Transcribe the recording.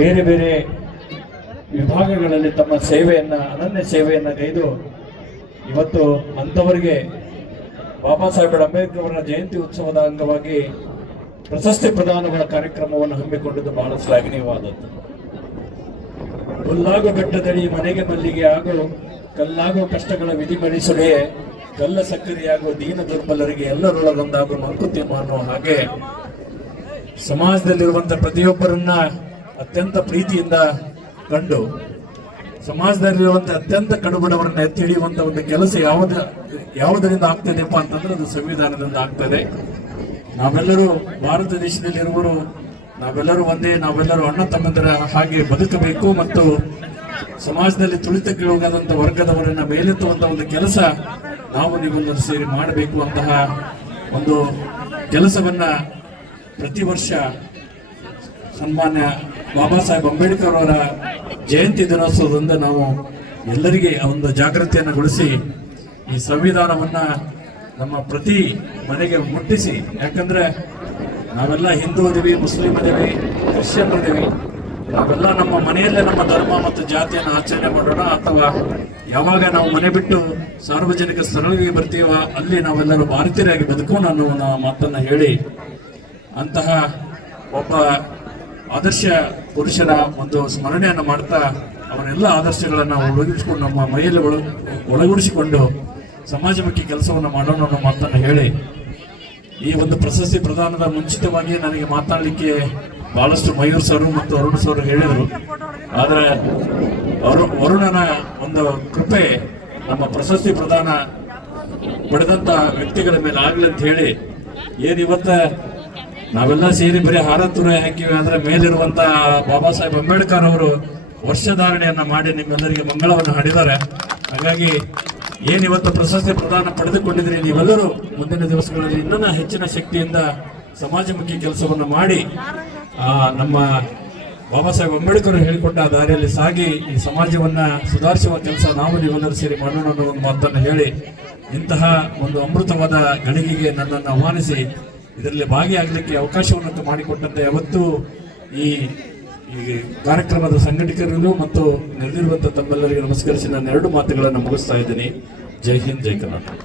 ಬೇರೆ ಬೇರೆ ವಿಭಾಗಗಳಲ್ಲಿ ತಮ್ಮ ಅನನ್ಯ ಸೇವೆಯನ್ನು ಗೈದು ಇವತ್ತು ಅಂಥವರಿಗೆ ಬಾಬಾ ಸಾಹೇಬ್ ಅಂಬೇಡ್ಕರ್ ಅವರ ಜಯಂತಿ ಉತ್ಸವದ ಅಂಗವಾಗಿ ಪ್ರಶಸ್ತಿ ಪ್ರದಾನಗಳ ಕಾರ್ಯಕ್ರಮವನ್ನು ಹಮ್ಮಿಕೊಂಡಿದ್ದು ಬಹಳ ಶ್ಲಾಘನೀಯವಾದದ್ದು. ಹುಲ್ಲಾಗು ಬೆಟ್ಟದಡಿ ಮನೆಗೆ ಮಲ್ಲಿಗೆ ಹಾಗೂ ಕಲ್ಲಾಗೋ ಕಷ್ಟಗಳ ವಿಧಿಮಣಿಸುಡೆ ಕಲ್ಲ ಸಕ್ಕರೆಯಾಗುವ ದೀನ ದುರ್ಬಲರಿಗೆ ಎಲ್ಲರೊಳಗೊಂದಾಗುವ ಮಂಕುತಿಮ್ಮ ಅನ್ನೋ ಹಾಗೆ ಸಮಾಜದಲ್ಲಿರುವಂತಹ ಪ್ರತಿಯೊಬ್ಬರನ್ನ ಅತ್ಯಂತ ಪ್ರೀತಿಯಿಂದ ಕಂಡು ಸಮಾಜದಲ್ಲಿರುವಂತಹ ಅತ್ಯಂತ ಕಡುಬಡವರನ್ನ ಎತ್ತಿ ಹಿಡಿಯುವಂತ ಒಂದು ಕೆಲಸ ಯಾವುದರಿಂದ ಆಗ್ತದೆಪ್ಪ ಅಂತಂದ್ರೆ ಅದು ಸಂವಿಧಾನದಿಂದ ಆಗ್ತದೆ. ನಾವೆಲ್ಲರೂ ಭಾರತ ದೇಶದಲ್ಲಿರುವರು, ನಾವೆಲ್ಲರೂ ಒಂದೇ, ನಾವೆಲ್ಲರೂ ಅಣ್ಣ ತಮ್ಮಂದರ ಹಾಗೆ ಬದುಕಬೇಕು ಮತ್ತು ಸಮಾಜದಲ್ಲಿ ತುಳಿತಕ್ಕೊಳಗಾದಂಥ ವರ್ಗದವರನ್ನ ಮೇಲೆತ್ತುವಂತ ಒಂದು ಕೆಲಸ ನಾವು ನೀವೆಲ್ಲರೂ ಸೇರಿ ಮಾಡಬೇಕು ಅಂತಹ ಒಂದು ಕೆಲಸವನ್ನ ಪ್ರತಿ ವರ್ಷ ಸನ್ಮಾನ್ಯ ಬಾಬಾ ಸಾಹೇಬ್ ಅಂಬೇಡ್ಕರ್ ಅವರ ಜಯಂತಿ ದಿನೋತ್ಸವದಿಂದ ನಾವು ಎಲ್ಲರಿಗೆ ಒಂದು ಜಾಗೃತಿಯನ್ನು ಗೊಳಿಸಿ ಈ ಸಂವಿಧಾನವನ್ನ ನಮ್ಮ ಪ್ರತಿ ಮನೆಗೆ ಮುಟ್ಟಿಸಿ, ಯಾಕಂದ್ರೆ ನಾವೆಲ್ಲ ಹಿಂದೂ ಅದೀವಿ, ಮುಸ್ಲಿಂ ಅದೀವಿ, ಕ್ರಿಶ್ಚಿಯನ್ ಅದೀವಿ, ನಾವೆಲ್ಲ ನಮ್ಮ ಮನೆಯಲ್ಲೇ ನಮ್ಮ ಧರ್ಮ ಮತ್ತು ಜಾತಿಯನ್ನು ಆಚರಣೆ ಮಾಡೋಣ, ಅಥವಾ ಯಾವಾಗ ನಾವು ಮನೆ ಬಿಟ್ಟು ಸಾರ್ವಜನಿಕ ಸ್ಥಳಗಳಿಗೆ ಬರ್ತೀವ ಅಲ್ಲಿ ನಾವೆಲ್ಲರೂ ಭಾರತೀಯರಾಗಿ ಬದುಕೋಣ ಅನ್ನುವ ಮಾತನ್ನ ಹೇಳಿ ಅಂತಹ ಒಬ್ಬ ಆದರ್ಶ ಪುರುಷನ ಒಂದು ಸ್ಮರಣೆಯನ್ನು ಮಾಡ್ತಾ ಅವರೆಲ್ಲ ಆದರ್ಶಗಳನ್ನು ಒಳಗಿಸಿಕೊಂಡು ನಮ್ಮ ಮೈಯಲ್ಲಿ ಒಳಗೂಡಿಸಿಕೊಂಡು ಸಮಾಜಮುಖಿ ಕೆಲಸವನ್ನು ಮಾಡೋಣ ಅನ್ನೋ ಮಾತನ್ನು ಹೇಳಿ ಈ ಒಂದು ಪ್ರಶಸ್ತಿ ಪ್ರದಾನದ ಮುಂಚಿತವಾಗಿ ನನಗೆ ಮಾತಾಡಲಿಕ್ಕೆ ಬಹಳಷ್ಟು ಮಯೂರ್ ಸರ್ ಮತ್ತು ಅರುಣ್ ಸರ್ ಹೇಳಿದರು. ಆದರೆ ವರುಣನ ಒಂದು ಕೃಪೆ ನಮ್ಮ ಪ್ರಶಸ್ತಿ ಪ್ರದಾನ ಪಡೆದಂತ ವ್ಯಕ್ತಿಗಳ ಮೇಲೆ ಆಗ್ಲಿ ಅಂತ ಹೇಳಿ ಏನಿವತ್ತ ನಾವೆಲ್ಲ ಸೇರಿ ಬರೀ ಹಾರ ತುರೆ ಹಾಕಿವಿ, ಆದ್ರೆ ಮೇಲಿರುವಂತ ಬಾಬಾ ಸಾಹೇಬ್ ಅಂಬೇಡ್ಕರ್ ಅವರು ವರ್ಷಧಾರಣೆಯನ್ನ ಮಾಡಿ ನಿಮ್ಮೆಲ್ಲರಿಗೆ ಮಂಗಳವನ್ನು ಹಾಡಿದ್ದಾರೆ. ಹಾಗಾಗಿ ಏನಿವತ್ತು ಪ್ರಶಸ್ತಿ ಪ್ರದಾನ ಪಡೆದುಕೊಂಡಿದ್ರಿ, ನೀವೆಲ್ಲರೂ ಮುಂದಿನ ದಿವಸಗಳಲ್ಲಿ ಇನ್ನೂ ಹೆಚ್ಚಿನ ಶಕ್ತಿಯಿಂದ ಸಮಾಜಮುಖಿ ಕೆಲಸವನ್ನು ಮಾಡಿ ನಮ್ಮ ಬಾಬಾ ಸಾಹೇಬ್ ಅಂಬೇಡ್ಕರ್ ಹೇಳಿಕೊಟ್ಟ ದಾರಿಯಲ್ಲಿ ಸಾಗಿ ಈ ಸಮಾಜವನ್ನ ಸುಧಾರಿಸುವ ಕೆಲಸ ನಾವು ನೀವೆಲ್ಲರೂ ಸೇರಿ ಮಾಡೋಣ ಅನ್ನೋ ಒಂದು ಮಾತನ್ನು ಹೇಳಿ ಇಂತಹ ಒಂದು ಅಮೃತವಾದ ಗಳಿಗೆಗೆ ನನ್ನನ್ನು ಆಹ್ವಾನಿಸಿ ಇದರಲ್ಲಿ ಭಾಗಿಯಾಗಲಿಕ್ಕೆ ಅವಕಾಶವನ್ನು ಮಾಡಿಕೊಟ್ಟಂತೆ ಯಾವತ್ತೂ ಈ ಕಾರ್ಯಕ್ರಮದ ಸಂಘಟಕರಿಗೂ ಮತ್ತು ನೆರೆದಿರುವಂತಹ ತಮ್ಮೆಲ್ಲರಿಗೆ ನಮಸ್ಕರಿಸಿ ನಾನು 2 ಮಾತುಗಳನ್ನು ಮುಗಿಸ್ತಾ ಇದ್ದೀನಿ. ಜೈ ಹಿಂದ್, ಜೈ ಕರ್ನಾಟಕ.